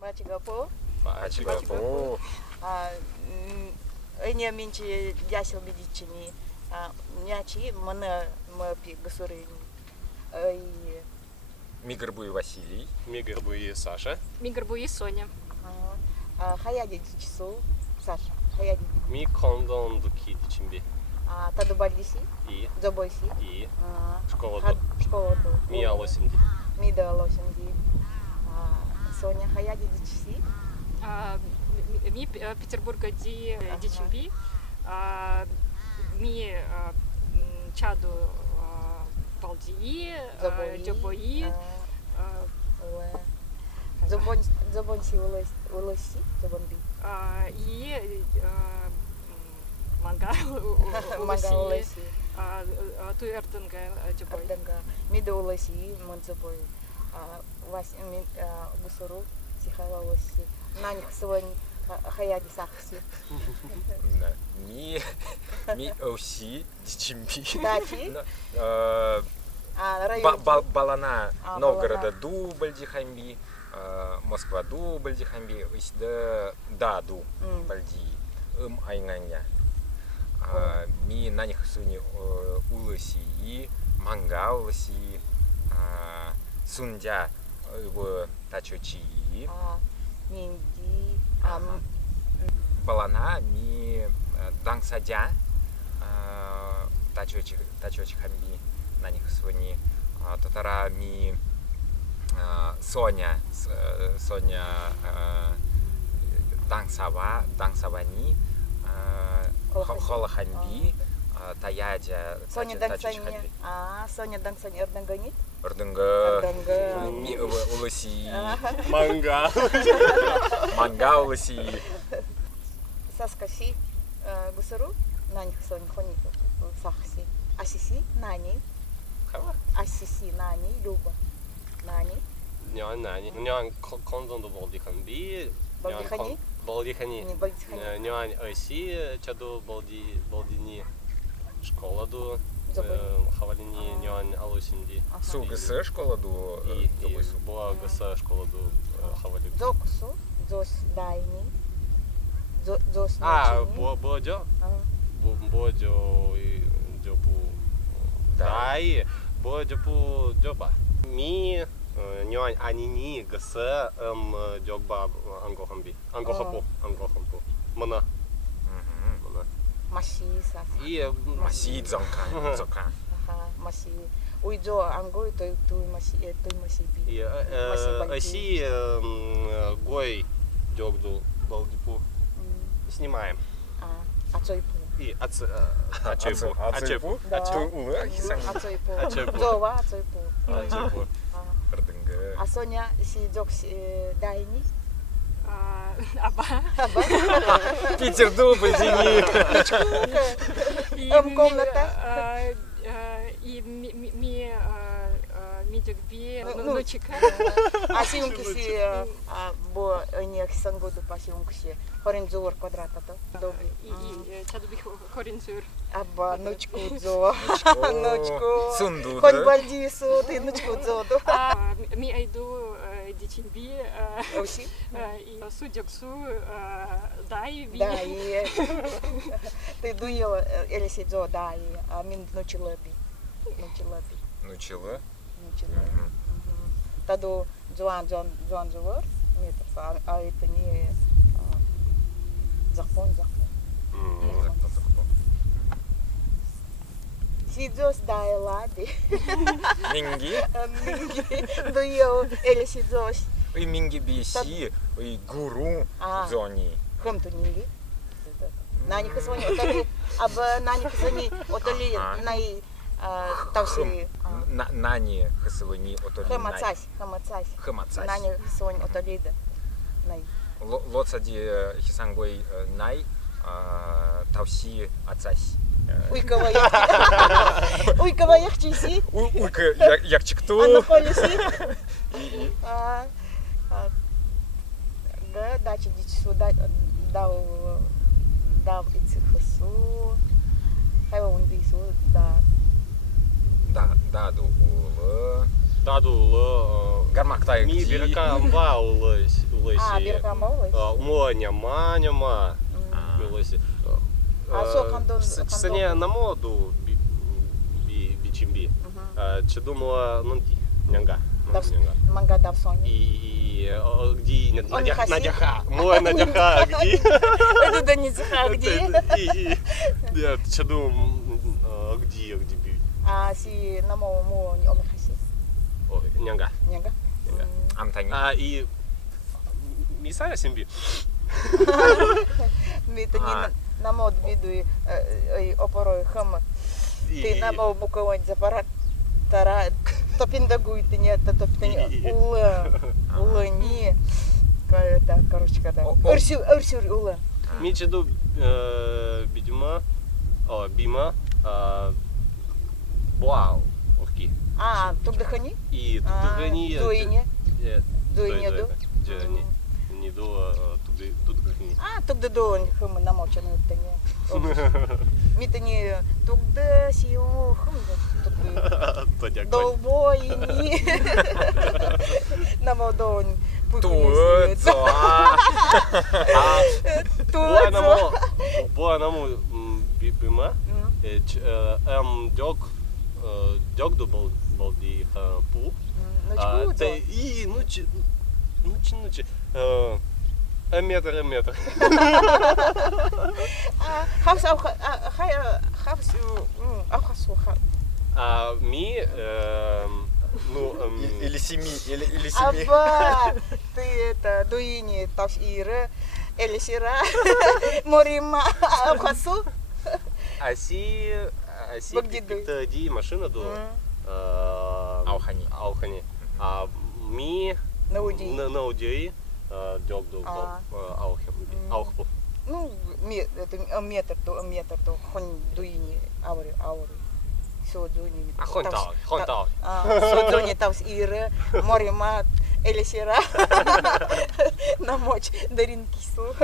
Machigapo. Machigapo. Enya minchi ясел бедичини. Нячи мана мапи гасурини. Мигрбуй Василий. Мигрбуй Саша. Мигрбуй Соня. Хаяди часу. Саша. Хаяди. Ми кондон дуки дичимби. Таду бальдиси. И. Забойси. И. Школа Школа ду. Ми алосимди. Ми да алосимди. Соня хаяди дичиси. Ми Петербурга ди дичимби. Ми чаду балдии. Джобои. Забонси улоси. Забонби. И манга улоси. Ту эрденга джобой. Ми да улоси манзабой. Вас гусуру сихала улоси. На них сегодня хаяди сахси. Ми оси дичимби. Дачи. Балана Новгорода ду бальдихамби. Москва ду бальдихамби. Исда даду бальди. Айнганя. Ми на них суни улоси. Манга улоси. Сундя в тачочи. Минди. Балана ми дангсадя. Тачочи хамби. На них суни. Татара ми Соня дангсавани. Холахамби. Таядя. Соня дангсани. Соня дангсани эрдангани. Ордынга ми улоси. Манга. Манга улоси. Саскаси гусару. На них Соня хони сахси. Асиси нани. Хава. Асиси нани Люба. Нани. Нян нани. Нян кондон ду балдихамби. Балдихани. Балдихани. Не балдихани. Нян оси чаду балдини. Школа ду. Хавалини нян алосимди. Су ГС школа ду. И была ГС школа ду хавали. Зоксу. Зос дайни. Зос ночини. Бодjo. Бодjo и джопу. Дай. Бодjo пу джоба. Ми нян анини ГС джогба ангохамби. Ангохапу. Мана. Маси сас. И Маси дзонкан. Маси. Уйдо ангой той маси би. И оси гой джогду балдипу. Снимаем. Ацойпу. И ацойпу. Да. Ацойпу. Зова ацойпу. Ордынга. Соня си джокс дайни. Аба. Питер дубль, зени. Комната. И ми джогби ночика. Сиункиси бо нех сангоду па сиункиси. Хоринзур квадратата. Добри. И чаду би хоринзур. Аба ночку дзо. Ночку. Сунду. Хон бальдису ты ночку дзо. Ми айду дичинби. Оси. И судьоксу дай би. Да, и ты дуела элиси дзо, да, и мин ночилапи. Научила. Таду Джоан Джовар, метр, а это не закон. Сидос дайлади. Минги. Дуел или сидос. И минги биси. И гуру зони. Хэмтунинги. На них звони, отали, аба на них звони, отали най тавси. Нани хасвани отали. Хамацась. На них звони отали да. Най. Лоцади хисангой най тавси ацась. Уйкава яхчиси. Уйка якчикту. Анаполиси. Да, дача дичсу дав ицхасу. Хайва унбису да. Да, ду ула. Тадул Гармактай ми гди. биркамба улысь. Биркамба улысь. Мо няма улысь. Со кандон. Сене на моду бичимби. Че думала нунти нянга. Манга давсони. И где Он не хаси? Надяха. Мой Надяха где? Это да не зиха где? Нет, че думал где бить? Си намо мо не омехаси. Нянга. Няга. Антони. И мисая симби. Ми тоді намо віду опорою хам. Ти намо буковань запарат тара топіндагуй ти не та топтені улы не. Это короче когда. Урсюр улы. Ми чеду бидюма, бима, буау, орки. Тugдахани? И тудгани. Дуине. Дуине Дуине ду. Не до тудгани. Тугдадуон хам намочену тоні. Ми тоні тугда сіо хам. Долбойні. Намо дон. Туцо. Буа намо бима. Дёг до балди пу. И нучи. Метр. Ми, Или семи. Аба, ты это дуини таш ире, элисира, морима, абхасу. Аси Багдидуй. ди машина до Аухани. Ми Науди. наудей дёг до аухпу. Ну, это метр до хон дуини ауры. Со дуини. Хонтау. Со дуини таш ире, морима, элисира. Намочь дарин кису.